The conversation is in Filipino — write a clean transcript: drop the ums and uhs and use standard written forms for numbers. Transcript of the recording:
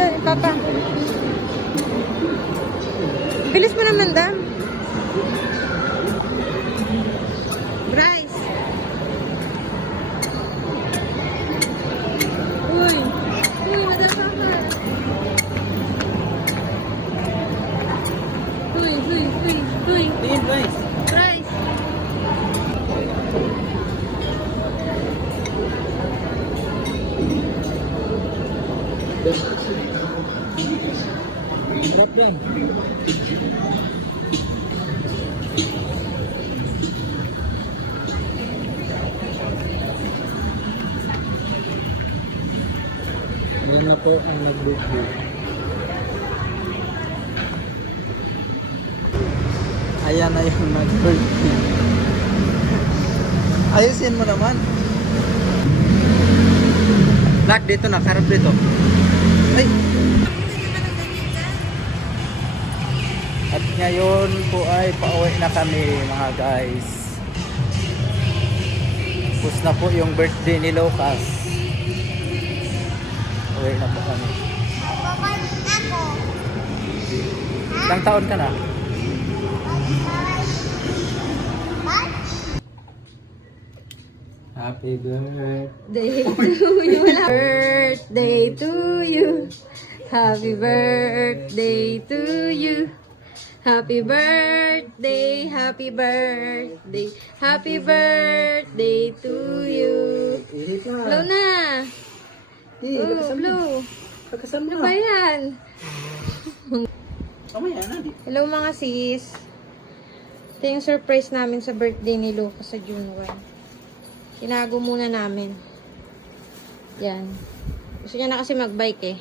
Dali, papa. Bilis mo naman, Dam. Bryce. Uy. Uy, madapa ka. Uy, uy, uy, uy. Tingin, guys. Bryce. Drop din. Yan na po ang nag-book. Ayan na yung nag-birthday. Ayusin mo naman. Black dito na, karap dito. Ay! At ngayon po ay pauwi na kami mga guys. Tapos na po yung birthday ni Lucas. Uwi na po kami. Ilang taon ka na? Happy birthday to you. Birthday to you. Happy birthday to you. Happy birthday, happy birthday, happy birthday to you. Blow na. Oh, blow. Ano ba yan? Hello mga sis. Ito yung surprise namin sa birthday ni Lucas sa June 1. Tinago muna namin. Yan. Gusto niya na kasi magbike eh.